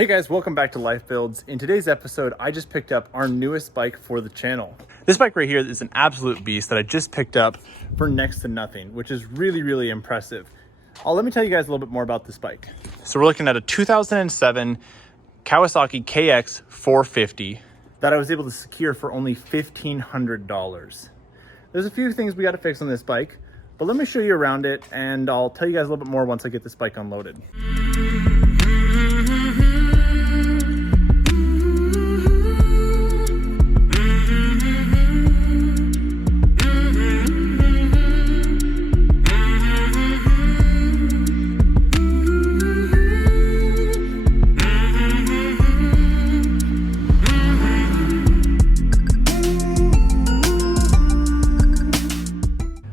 Hey guys, welcome back to LifeBuilds. In today's episode, I just picked up our newest bike for the channel. This bike right here is an absolute beast that I just picked up for next to nothing, which is really impressive. Let me tell you guys a little bit more about this bike. So we're looking at a 2007 Kawasaki KX450 that I was able to secure for only $1,500. There's a few things we got to fix on this bike, but let me show you around it and I'll tell you guys a little bit more once I get this bike unloaded.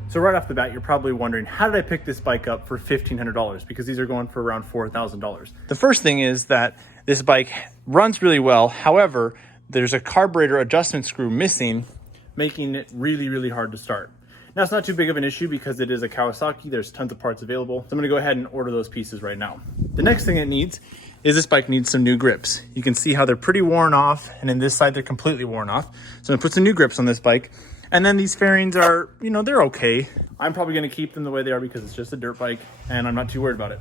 So right off the bat, you're probably wondering, how did I pick this bike up for $1,500? Because these are going for around $4,000. The first thing is that this bike runs really well. However, there's a carburetor adjustment screw missing, making it really hard to start. Now, it's not too big of an issue because it is a Kawasaki. There's tons of parts available. So I'm gonna go ahead and order those pieces right now. The next thing it needs is this bike needs some new grips. You can see how they're pretty worn off, and in this side, they're completely worn off. So I'm gonna put some new grips on this bike. And then these fairings are, they're okay. I'm probably gonna keep them the way they are because it's just a dirt bike and I'm not too worried about it.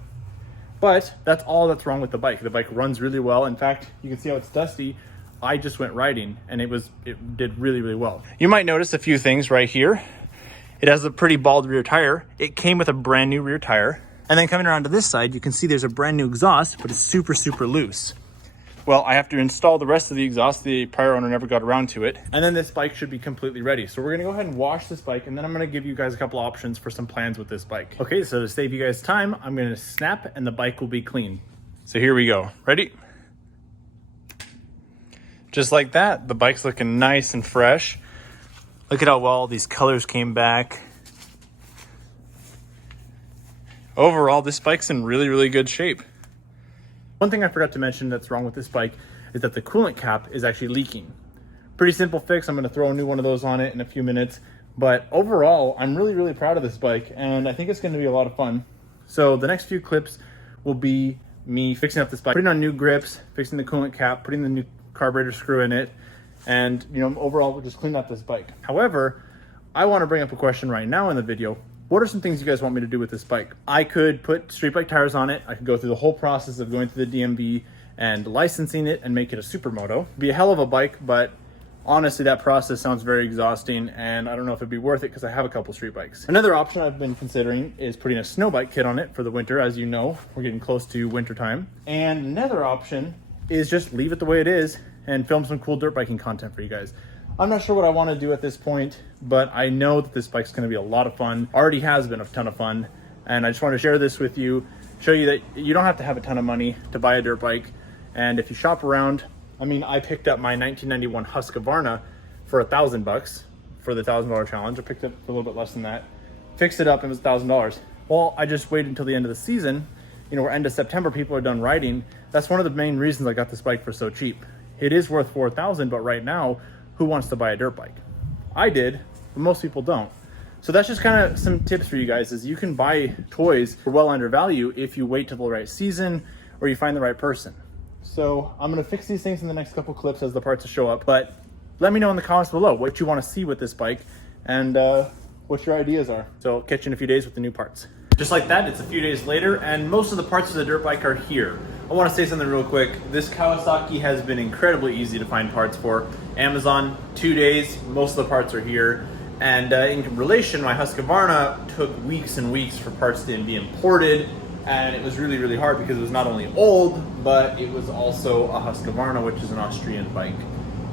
But that's all that's wrong with the bike. The bike runs really well. In fact, you can see how it's dusty. I just went riding and it did really well. You might notice a few things right here. It has a pretty bald rear tire. It came with a brand new rear tire. And then coming around to this side, you can see there's a brand new exhaust, but it's super loose. Well, I have to install the rest of the exhaust. The prior owner never got around to it. And then this bike should be completely ready. So we're gonna go ahead and wash this bike, and then I'm gonna give you guys a couple options for some plans with this bike. Okay, so to save you guys time, I'm gonna snap and the bike will be clean. So here we go. Ready? Just like that, the bike's looking nice and fresh. Look at how well these colors came back. Overall, this bike's in really good shape. One thing I forgot to mention that's wrong with this bike is that the coolant cap is actually leaking. Pretty simple fix. I'm going to throw a new one of those on it in a few minutes. But overall, I'm really proud of this bike and I think it's going to be a lot of fun. So the next few clips will be me fixing up this bike, putting on new grips, fixing the coolant cap, putting the new carburetor screw in it, and overall we'll just clean up this bike. However, I want to bring up a question right now in the video. What are some things you guys want me to do with this bike? I could put street bike tires on it. I could go through the whole process of going through the DMV and licensing it and make it a supermoto. It'd be a hell of a bike, but honestly, that process sounds very exhausting and I don't know if it'd be worth it because I have a couple street bikes. Another option I've been considering is putting a snow bike kit on it for the winter. As you know, we're getting close to winter time. And another option is just leave it the way it is and film some cool dirt biking content for you guys. I'm not sure what I want to do at this point, but I know that this bike's going to be a lot of fun. Already has been a ton of fun. And I just want to share this with you, show you that you don't have to have a ton of money to buy a dirt bike. And if you shop around, I picked up my 1991 Husqvarna for $1,000 for the $1,000 challenge. I picked it for a little bit less than that. Fixed it up, it was $1,000. Well, I just waited until the end of the season. We're end of September, people are done riding. That's one of the main reasons I got this bike for so cheap. It is worth $4,000, but right now, who wants to buy a dirt bike? I did, but most people don't. So that's just kind of some tips for you guys is you can buy toys for well under value if you wait till the right season or you find the right person. So I'm gonna fix these things in the next couple clips as the parts show up, but let me know in the comments below what you wanna see with this bike and what your ideas are. So I'll catch you in a few days with the new parts. Just like that, it's a few days later and most of the parts of the dirt bike are here. I want to say something real quick. This Kawasaki has been incredibly easy to find parts for. Amazon, 2 days, most of the parts are here. And in relation, my Husqvarna took weeks and weeks for parts to be imported. And it was really hard because it was not only old, but it was also a Husqvarna, which is an Austrian bike.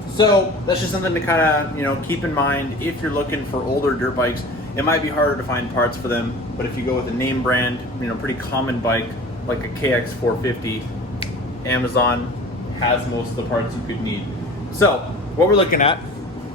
So that's just something to kind of keep in mind. If you're looking for older dirt bikes, it might be harder to find parts for them. But if you go with a name brand, pretty common bike, like a KX450, Amazon has most of the parts you could need. So what we're looking at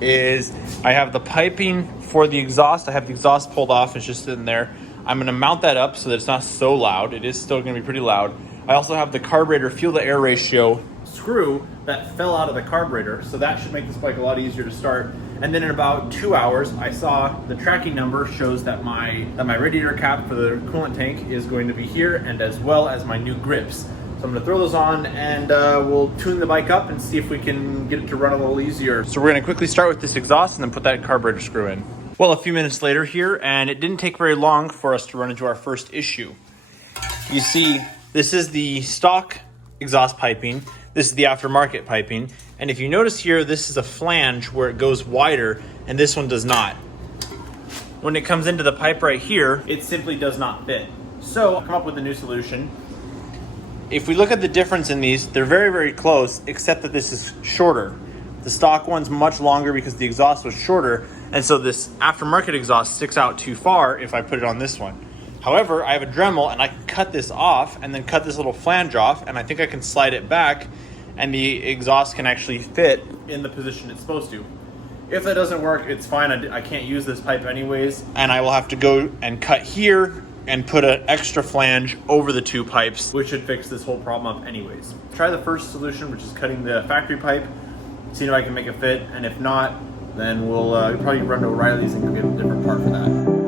is I have the piping for the exhaust. I have the exhaust pulled off. It's just sitting there. I'm gonna mount that up so that it's not so loud. It is still gonna be pretty loud. I also have the carburetor fuel to air ratio screw that fell out of the carburetor. So that should make this bike a lot easier to start. And then in about 2 hours, I saw the tracking number shows that my radiator cap for the coolant tank is going to be here, and as well as my new grips. So I'm gonna throw those on and we'll tune the bike up and see if we can get it to run a little easier. So we're gonna quickly start with this exhaust and then put that carburetor screw in. Well, a few minutes later here, and it didn't take very long for us to run into our first issue. You see, this is the stock exhaust piping. This is the aftermarket piping. And if you notice here, this is a flange where it goes wider and this one does not. When it comes into the pipe right here, it simply does not fit. So I'll come up with a new solution. If we look at the difference in these, they're very, very close, except that this is shorter. The stock one's much longer because the exhaust was shorter, and so this aftermarket exhaust sticks out too far if I put it on this one. However, I have a Dremel and I can cut this off and then cut this little flange off, and I think I can slide it back and the exhaust can actually fit in the position it's supposed to. If that doesn't work, it's fine. I can't use this pipe anyways, and I will have to go and cut here and put an extra flange over the two pipes, which should fix this whole problem up anyways. Try the first solution, which is cutting the factory pipe, seeing if I can make it fit, and if not, then we'll probably run to O'Reilly's and get a different part for that.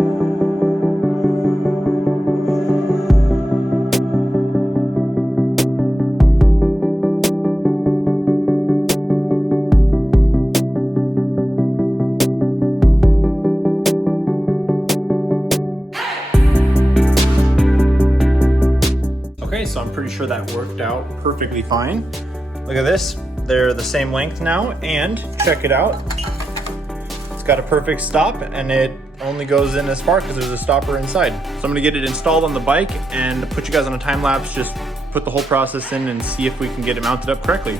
So I'm pretty sure that worked out perfectly fine. Look at this, they're the same length now, and check it out. It's got a perfect stop and it only goes in as far because there's a stopper inside. So I'm gonna get it installed on the bike and put you guys on a time lapse, just put the whole process in and see if we can get it mounted up correctly.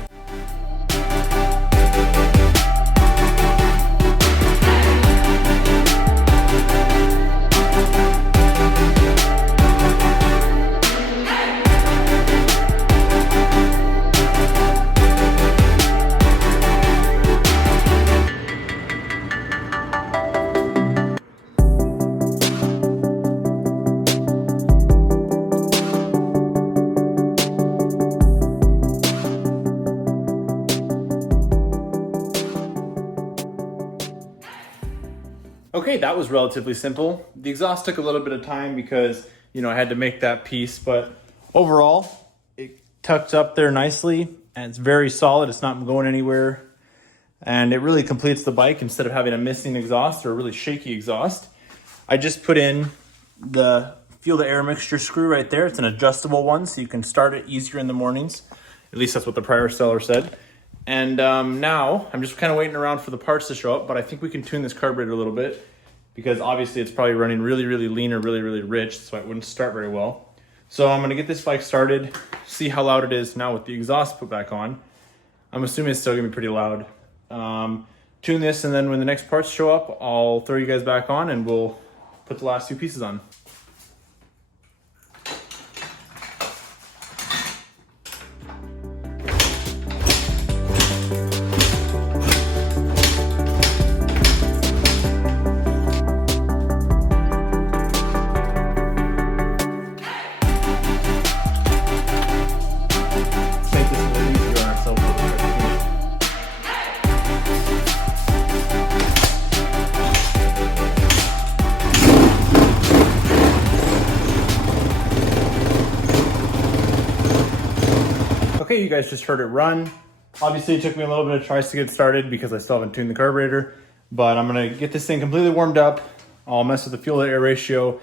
Okay, that was relatively simple. The exhaust took a little bit of time because, you know, I had to make that piece, but overall, it tucks up there nicely and it's very solid. It's not going anywhere. And it really completes the bike instead of having a missing exhaust or a really shaky exhaust. I just put in the fuel to air mixture screw right there. It's an adjustable one, so you can start it easier in the mornings. At least that's what the prior seller said. And now I'm just kind of waiting around for the parts to show up, but I think we can tune this carburetor a little bit because obviously it's probably running really, really lean or really, really rich, so it wouldn't start very well. So I'm gonna get this bike started, see how loud it is now with the exhaust put back on. I'm assuming it's still gonna be pretty loud. Tune this, and then when the next parts show up, I'll throw you guys back on and we'll put the last two pieces on. Okay, you guys just heard it run. Obviously it took me a little bit of tries to get started because I still haven't tuned the carburetor, but I'm gonna get this thing completely warmed up. I'll mess with the fuel to air ratio,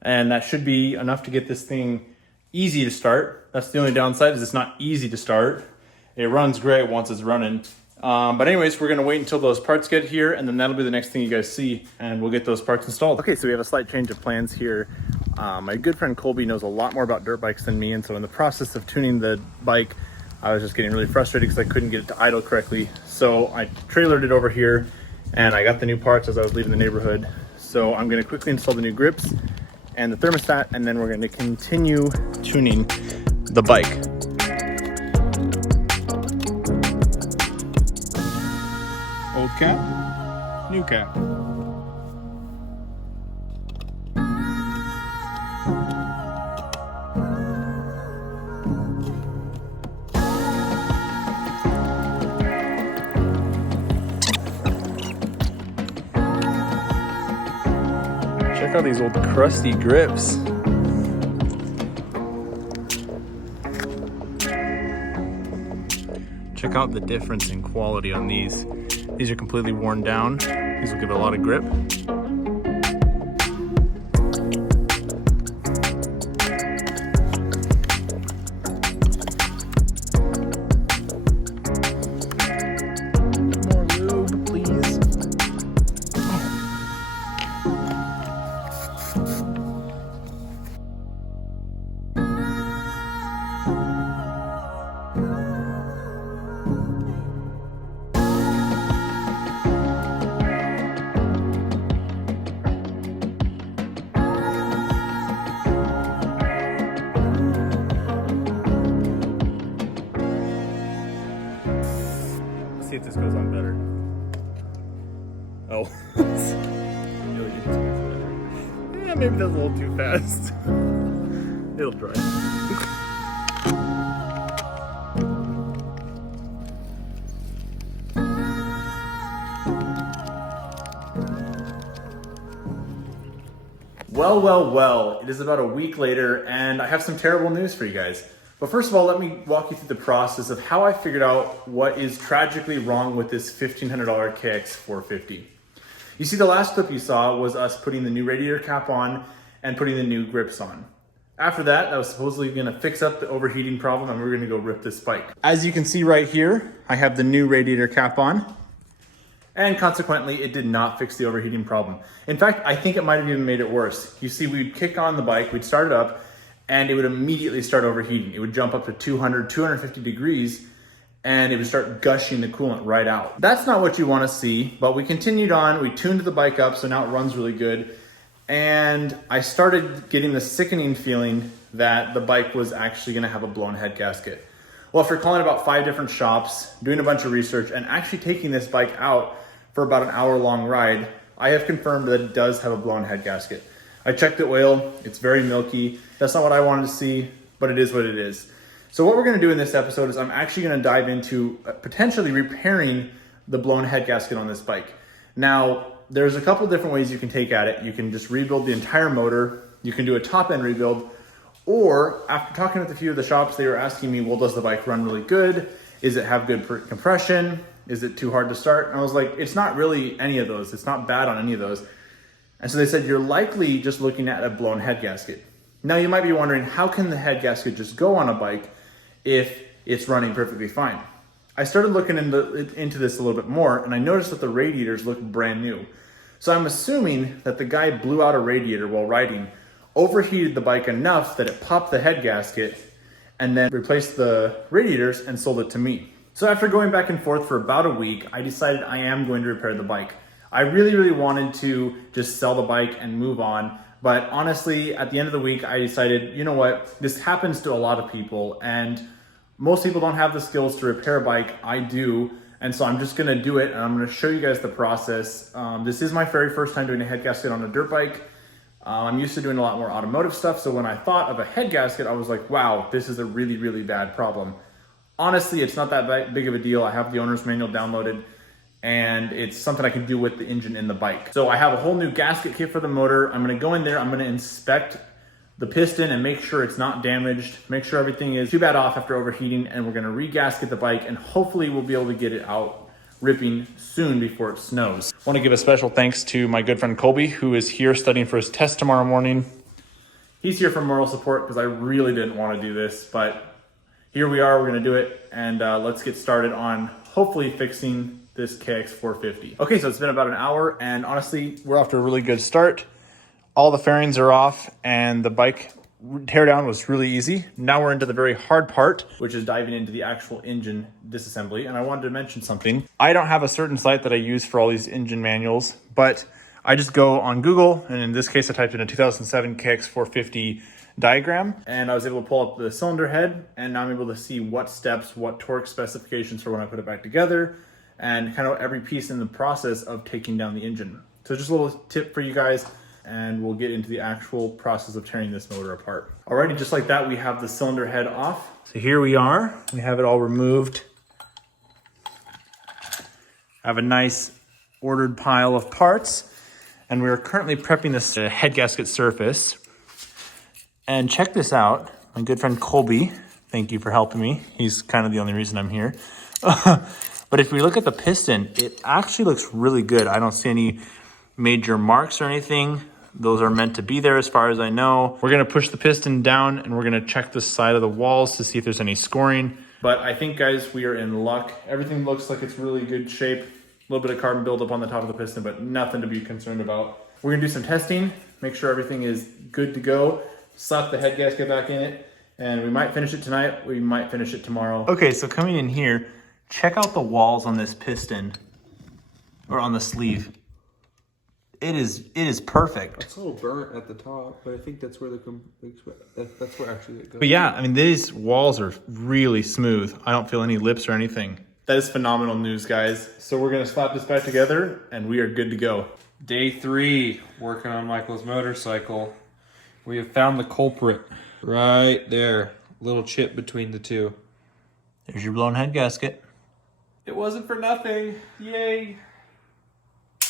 and that should be enough to get this thing easy to start. That's the only downside, is it's not easy to start. It runs great once it's running. But anyways, we're gonna wait until those parts get here, and then that'll be the next thing you guys see, and we'll get those parts installed. Okay, so we have a slight change of plans here. My good friend Colby knows a lot more about dirt bikes than me, and so in the process of tuning the bike, I was just getting really frustrated because I couldn't get it to idle correctly. So I trailered it over here, and I got the new parts as I was leaving the neighborhood. So I'm gonna quickly install the new grips and the thermostat, and then we're gonna continue tuning the bike. Old cap, new cap. Check out these old crusty grips. Check out the difference in quality on these. These are completely worn down. These will give it a lot of grip. More lube, please. See if this goes on better. Oh. Yeah, maybe that's a little too fast. It'll dry. Well, it is about a week later and I have some terrible news for you guys. But first of all, let me walk you through the process of how I figured out what is tragically wrong with this $1,500 KX450. You see, the last clip you saw was us putting the new radiator cap on and putting the new grips on. After that, I was supposedly gonna fix up the overheating problem and we we're gonna go rip this bike. As you can see right here, I have the new radiator cap on. And consequently, it did not fix the overheating problem. In fact, I think it might have even made it worse. You see, we'd kick on the bike, we'd start it up, and it would immediately start overheating. It would jump up to 200, 250 degrees, and it would start gushing the coolant right out. That's not what you wanna see, but we continued on, we tuned the bike up, so now it runs really good. And I started getting the sickening feeling that the bike was actually gonna have a blown head gasket. Well, after calling about 5 different shops, doing a bunch of research, and actually taking this bike out for about an hour-long ride, I have confirmed that it does have a blown head gasket. I checked the oil, it's very milky. That's not what I wanted to see, but it is what it is. So what we're gonna do in this episode is I'm actually gonna dive into potentially repairing the blown head gasket on this bike. Now, there's a couple different ways you can take at it. You can just rebuild the entire motor, you can do a top-end rebuild, or after talking with a few of the shops, they were asking me, well, does the bike run really good? Is it have good compression? Is it too hard to start? And I was like, it's not really any of those. It's not bad on any of those. And so they said, you're likely just looking at a blown head gasket. Now you might be wondering, how can the head gasket just go on a bike if it's running perfectly fine? I started looking into this a little bit more and I noticed that the radiators look brand new. So I'm assuming that the guy blew out a radiator while riding, overheated the bike enough that it popped the head gasket and then replaced the radiators and sold it to me. So after going back and forth for about a week, I decided I am going to repair the bike. I really wanted to just sell the bike and move on. But honestly, at the end of the week, I decided, you know what, this happens to a lot of people and most people don't have the skills to repair a bike. I do. And so I'm just gonna do it and I'm gonna show you guys the process. This is my very first time doing a head gasket on a dirt bike. I'm used to doing a lot more automotive stuff. So when I thought of a head gasket, I was like, wow, this is a really bad problem. Honestly, it's not that big of a deal. I have the owner's manual downloaded and it's something I can do with the engine in the bike. So I have a whole new gasket kit for the motor. I'm gonna go in there, I'm gonna inspect the piston and make sure it's not damaged, make sure everything is too bad off after overheating, and we're gonna re-gasket the bike and hopefully we'll be able to get it out ripping soon before it snows. I wanna give a special thanks to my good friend Colby, who is here studying for his test tomorrow morning. He's here for moral support because I really didn't wanna do this, but here we are, we're gonna do it, and let's get started on hopefully fixing this KX450. Okay, so it's been about an hour, and honestly, we're off to a really good start. All the fairings are off, and the bike teardown was really easy. Now we're into the very hard part, which is diving into the actual engine disassembly, and I wanted to mention something. I don't have a certain site that I use for all these engine manuals, but I just go on Google, and in this case, I typed in a 2007 KX450 diagram and I was able to pull up the cylinder head, and now I'm able to see what steps, what torque specifications for when I put it back together, and kind of every piece in the process of taking down the engine. So just a little tip for you guys, and we'll get into the actual process of tearing this motor apart. Alrighty, just like that, we have the cylinder head off. So here we are, we have it all removed. I have a nice ordered pile of parts, and we are currently prepping this head gasket surface. And check this out, my good friend Colby Thank you for helping me. He's kind of the only reason I'm here. But if we look at the piston, it actually looks really good. I don't see any major marks or anything. Those are meant to be there as far as I know. We're gonna push the piston down and we're gonna check the side of the walls to see if there's any scoring. But I think, guys, we are in luck. Everything looks like it's really good shape. A little bit of carbon buildup on the top of the piston, but nothing to be concerned about. We're gonna do some testing, make sure everything is good to go, slap the head gasket back in it, and we might finish it tonight, we might finish it tomorrow. Okay, so coming in here, check out the walls on this piston, or on the sleeve. It is perfect. It's a little burnt at the top, but I think that's where that's where actually it goes. But yeah, I mean, these walls are really smooth. I don't feel any lips or anything. That is phenomenal news, guys. So we're gonna slap this back together and we are good to go. Day 3, working on Michael's motorcycle. We have found the culprit right there. Little chip between the two. There's your blown head gasket. It wasn't for nothing. Yay.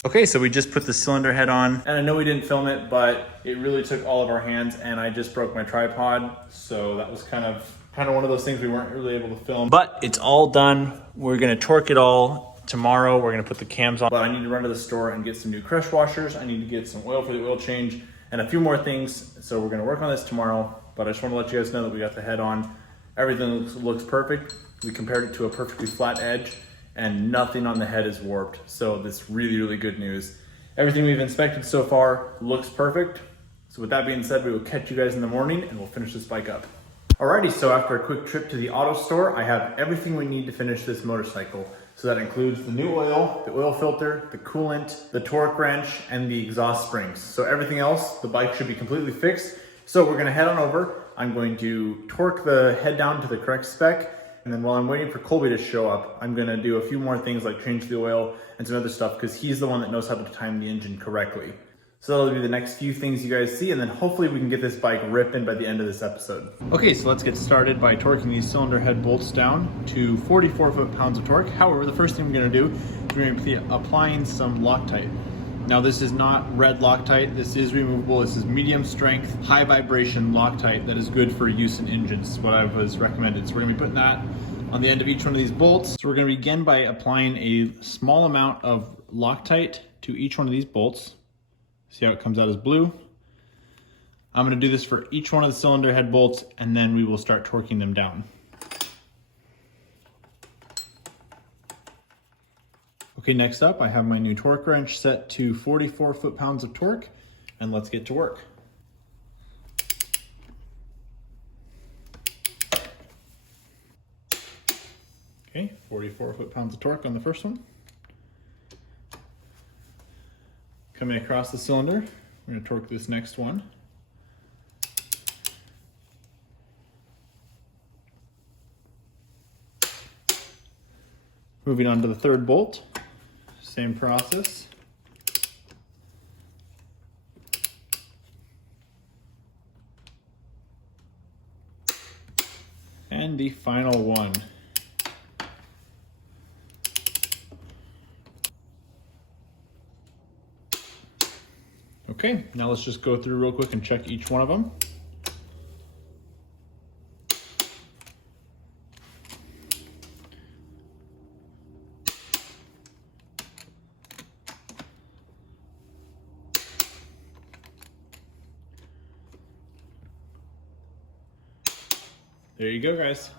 Okay, so we just put the cylinder head on, and I know we didn't film it, but it really took all of our hands, and I just broke my tripod, so that was kind of one of those things we weren't really able to film. But it's all done. We're gonna torque it all tomorrow. We're gonna put the cams on, but I need to run to the store and get some new crush washers. I need to get some oil for the oil change and a few more things. So we're gonna work on this tomorrow, but I just wanna let you guys know that we got the head on. Everything looks perfect. We compared it to a perfectly flat edge, and nothing on the head is warped. So that's really, really good news. Everything we've inspected so far looks perfect. So with that being said, we will catch you guys in the morning and we'll finish this bike up. Alrighty, so after a quick trip to the auto store, I have everything we need to finish this motorcycle. So that includes the new oil, the oil filter, the coolant, the torque wrench, and the exhaust springs. So everything else, the bike should be completely fixed. So we're gonna head on over. I'm going to torque the head down to the correct spec. And then while I'm waiting for Colby to show up, I'm gonna do a few more things like change the oil and some other stuff because he's the one that knows how to time the engine correctly. So that'll be the next few things you guys see, and then hopefully we can get this bike ripping by the end of this episode. Okay, so let's get started by torquing these cylinder head bolts down to 44 foot-pounds of torque. However, the first thing we're gonna do is we're gonna be applying some Loctite. Now this is not red Loctite, this is removable. This is medium strength, high vibration Loctite that is good for use in engines, what I was recommended. So we're gonna be putting that on the end of each one of these bolts. So we're gonna begin by applying a small amount of Loctite to each one of these bolts. See how it comes out as blue? I'm gonna do this for each one of the cylinder head bolts, and then we will start torquing them down. Okay, next up, I have my new torque wrench set to 44 foot-pounds of torque, and let's get to work. Okay, 44 foot-pounds of torque on the first one. Coming across the cylinder, we're gonna torque this next one. Moving on to the third bolt, same process. And the final one. Okay, now let's just go through real quick and check each one of them. There you go, guys.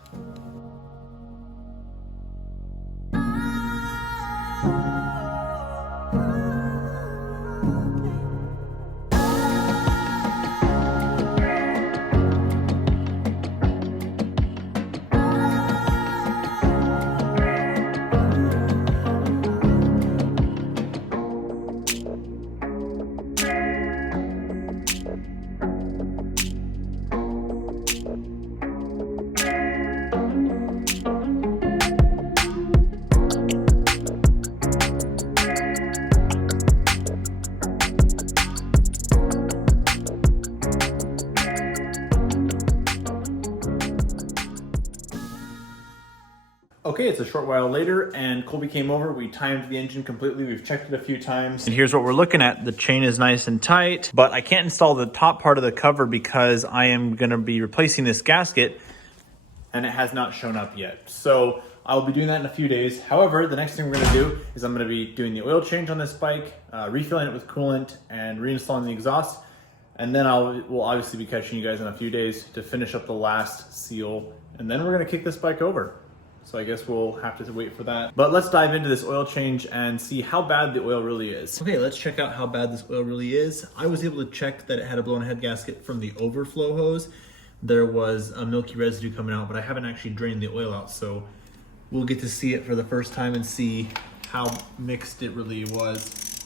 Okay, it's a short while later and Colby came over. We timed the engine completely. We've checked it a few times. And here's what we're looking at. The chain is nice and tight, but I can't install the top part of the cover because I am gonna be replacing this gasket. and it has not shown up yet. So I'll be doing that in a few days. However, the next thing we're gonna do is I'm gonna be doing the oil change on this bike, refilling it with coolant, and reinstalling the exhaust. And then we'll obviously be catching you guys in a few days to finish up the last seal. And then we're gonna kick this bike over. So I guess we'll have to wait for that. But let's dive into this oil change and see how bad the oil really is. Okay, let's check out how bad this oil really is. I was able to check that it had a blown head gasket from the overflow hose. There was a milky residue coming out, but I haven't actually drained the oil out. So we'll get to see it for the first time and see how mixed it really was.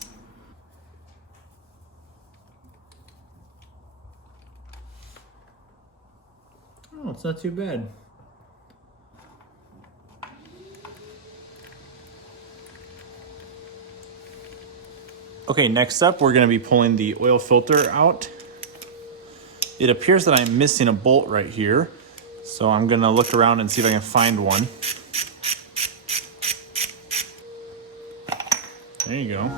Oh, it's not too bad. Okay, next up, we're gonna be pulling the oil filter out. It appears that I'm missing a bolt right here. So I'm gonna look around and see if I can find one. There you go.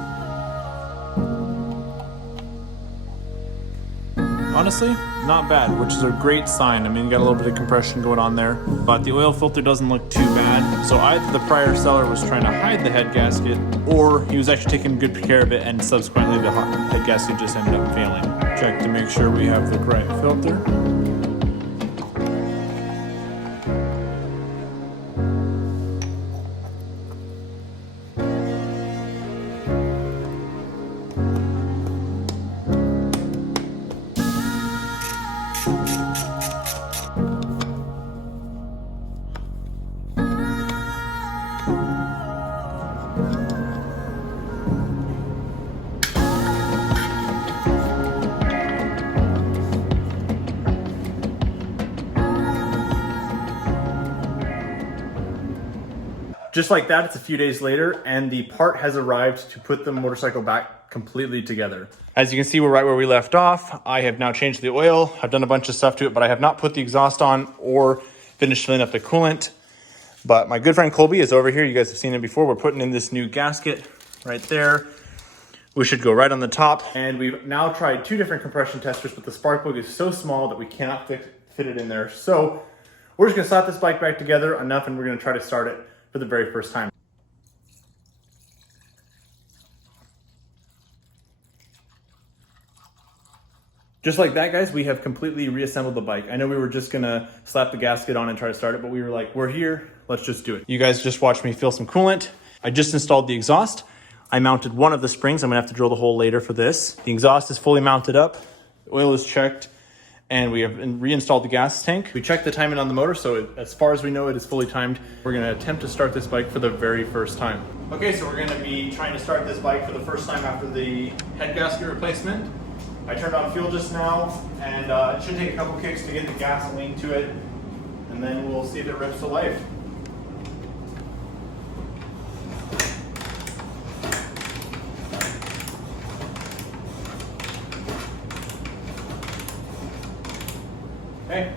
Honestly, not bad, which is a great sign. I mean, you got a little bit of compression going on there, but the oil filter doesn't look too bad. So either the prior seller was trying to hide the head gasket, or he was actually taking good care of it, and subsequently the head gasket just ended up failing. Check to make sure we have the correct filter. Just like that, it's a few days later, and the part has arrived to put the motorcycle back completely together. As you can see, we're right where we left off. I have now changed the oil. I've done a bunch of stuff to it, but I have not put the exhaust on or finished filling up the coolant. But my good friend Colby is over here. You guys have seen him before. We're putting in this new gasket right there. We should go right on the top. And we've now tried 2 different compression testers, but the spark plug is so small that we cannot fit it in there. So we're just gonna slap this bike back together enough, and we're gonna try to start it for the very first time. Just like that, guys, we have completely reassembled the bike. I know we were just gonna slap the gasket on and try to start it, but we were like, we're here, let's just do it. You guys just watched me fill some coolant. I just installed the exhaust. I mounted one of the springs. I'm gonna have to drill the hole later for this. The exhaust is fully mounted up. The oil is checked, and we have reinstalled the gas tank. We checked the timing on the motor, so as far as we know, it is fully timed. We're gonna attempt to start this bike for the very first time. Okay, so we're gonna be trying to start this bike for the first time after the head gasket replacement. I turned on fuel just now, and it should take a couple kicks to get the gasoline to it, and then we'll see if it rips to life. Okay.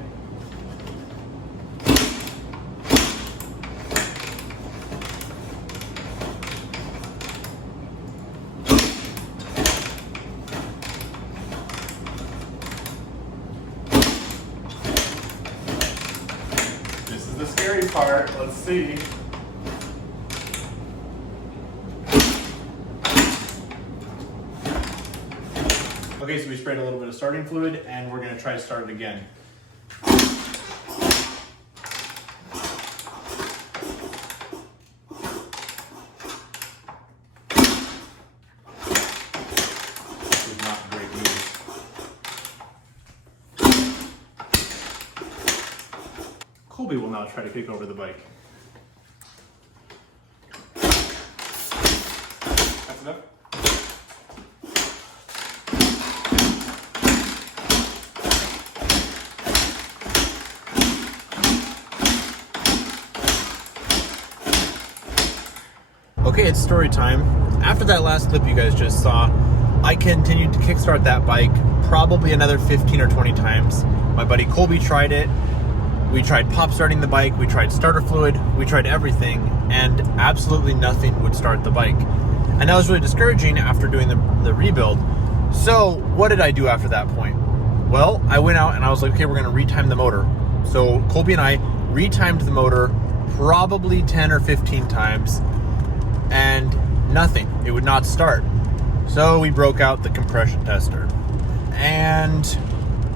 This is the scary part. Let's see. Okay, so we sprayed a little bit of starting fluid, and we're going to try to start it again. Colby will now try to kick over the bike. That's enough. Okay, it's story time. After that last clip you guys just saw, I continued to kickstart that bike probably another 15 or 20 times. My buddy Colby tried it. We tried pop starting the bike, we tried starter fluid, we tried everything, and absolutely nothing would start the bike. And that was really discouraging after doing the rebuild. So what did I do after that point? Well, I went out and I was like, okay, we're gonna retime the motor. So Colby and I retimed the motor probably 10 or 15 times, and nothing. It would not start. So we broke out the compression tester, and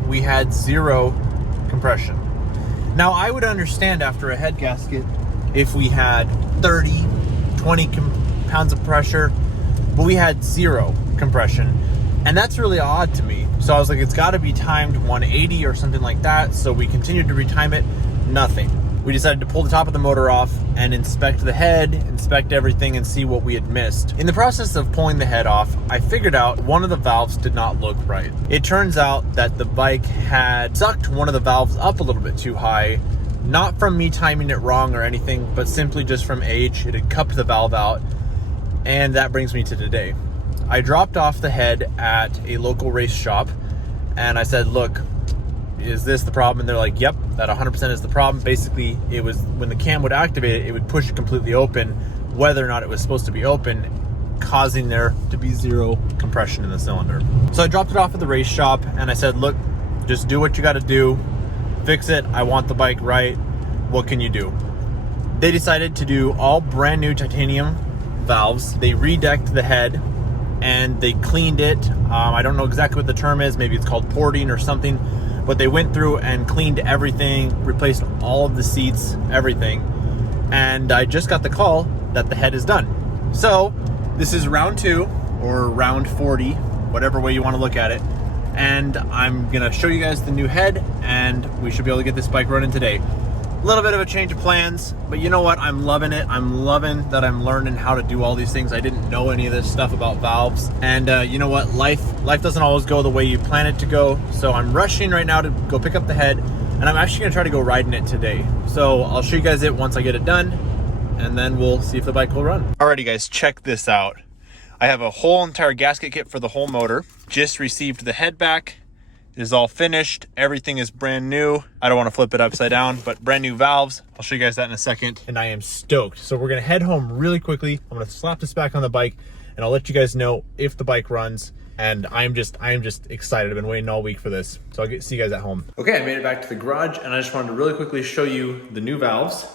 we had 0 compression. Now, I would understand after a head gasket if we had 30, 20 pounds of pressure, but we had 0 compression. And that's really odd to me. So I was like, it's gotta be timed 180 or something like that. So we continued to retime it, nothing. We decided to pull the top of the motor off and inspect the head, inspect everything, and see what we had missed. In the process of pulling the head off, I figured out one of the valves did not look right. It turns out that the bike had sucked one of the valves up a little bit too high, not from me timing it wrong or anything, but simply just from age. It had cupped the valve out, and that brings me to today. I dropped off the head at a local race shop, and I said, look, is this the problem? And they're like, yep, that 100% is the problem. Basically, it was when the cam would activate it, it would push it completely open, whether or not it was supposed to be open, causing there to be 0 compression in the cylinder. So I dropped it off at the race shop, and I said, look, just do what you gotta do, fix it. I want the bike right. What can you do? They decided to do all brand new titanium valves. They redecked the head, and they cleaned it. I don't know exactly what the term is. Maybe it's called porting or something. But they went through and cleaned everything, replaced all of the seats, everything. And I just got the call that the head is done. So this is round 2 or round 40, whatever way you want to look at it. And I'm gonna show you guys the new head, and we should be able to get this bike running today. A little bit of a change of plans, but you know what? I'm loving it. I'm loving that I'm learning how to do all these things. I didn't know any of this stuff about valves. And you know what? Life doesn't always go the way you plan it to go. So I'm rushing right now to go pick up the head, and I'm actually gonna try to go riding it today. So I'll show you guys it once I get it done, and then we'll see if the bike will run. Alrighty guys, check this out. I have a whole entire gasket kit for the whole motor. Just received the head back. It is all finished. Everything is brand new. I don't want to flip it upside down, but brand new valves. I'll show you guys that in a second. And I am stoked. So we're gonna head home really quickly. I'm gonna slap this back on the bike, and I'll let you guys know if the bike runs. And I am just excited. I've been waiting all week for this. So I'll see you guys at home. Okay, I made it back to the garage, and I just wanted to really quickly show you the new valves.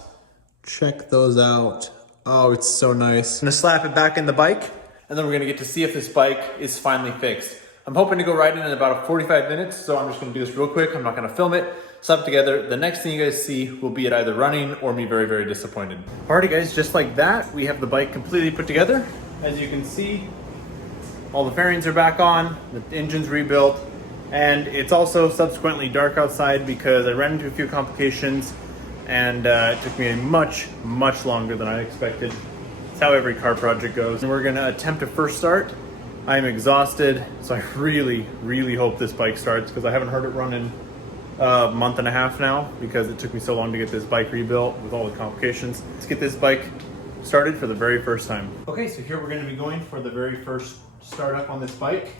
Check those out. Oh, it's so nice. I'm gonna slap it back in the bike, and then we're gonna get to see if this bike is finally fixed. I'm hoping to go riding in about 45 minutes, so I'm just gonna do this real quick. I'm not gonna film it, slap it together. The next thing you guys see will be it either running or me very, very disappointed. Alrighty guys, just like that, we have the bike completely put together. As you can see, all the fairings are back on, the engine's rebuilt, and it's also subsequently dark outside because I ran into a few complications, and it took me much, much longer than I expected. It's how every car project goes. And we're gonna attempt a first start. I'm exhausted, so I really, really hope this bike starts because I haven't heard it run in a month and a half now because it took me so long to get this bike rebuilt with all the complications. Let's get this bike started for the very first time. Okay, so here we're gonna be going for the very first startup on this bike.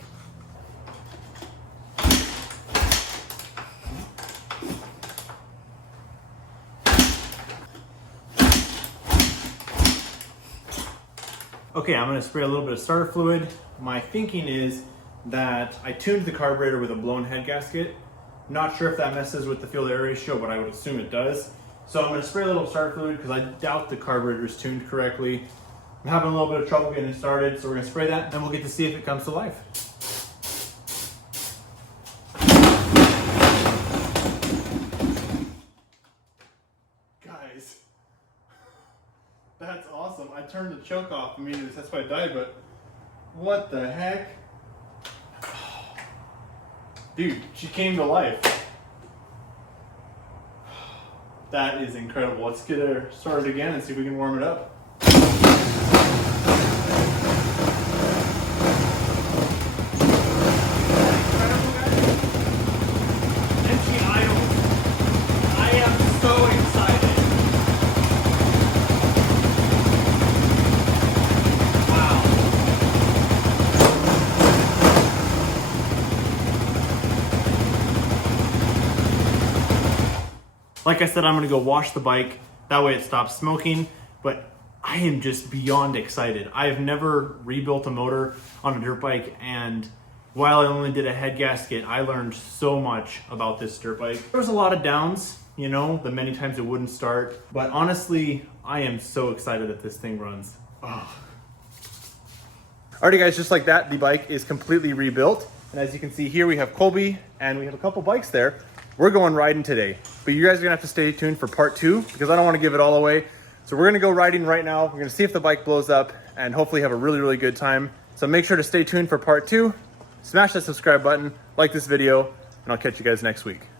Okay, I'm gonna spray a little bit of starter fluid. My thinking is that I tuned the carburetor with a blown head gasket. Not sure if that messes with the fuel to air ratio, but I would assume it does. So I'm gonna spray a little starter fluid because I doubt the carburetor is tuned correctly. I'm having a little bit of trouble getting it started, so we're gonna spray that, and we'll get to see if it comes to life. Guys, that's awesome. I turned the choke off immediately, that's why I died, but what the heck? Dude, she came to life. That is incredible. Let's get her started again and see if we can warm it up. Like I said, I'm gonna go wash the bike. That way it stops smoking, but I am just beyond excited. I have never rebuilt a motor on a dirt bike, and while I only did a head gasket, I learned so much about this dirt bike. There was a lot of downs, you know, the many times it wouldn't start. But honestly, I am so excited that this thing runs. Oh. Alrighty guys, just like that, the bike is completely rebuilt. And as you can see here, we have Colby and we have a couple bikes there. We're going riding today, but you guys are gonna have to stay tuned for part 2 because I don't wanna give it all away. So we're gonna go riding right now. We're gonna see if the bike blows up and hopefully have a really, really good time. So make sure to stay tuned for part 2. Smash that subscribe button, like this video, and I'll catch you guys next week.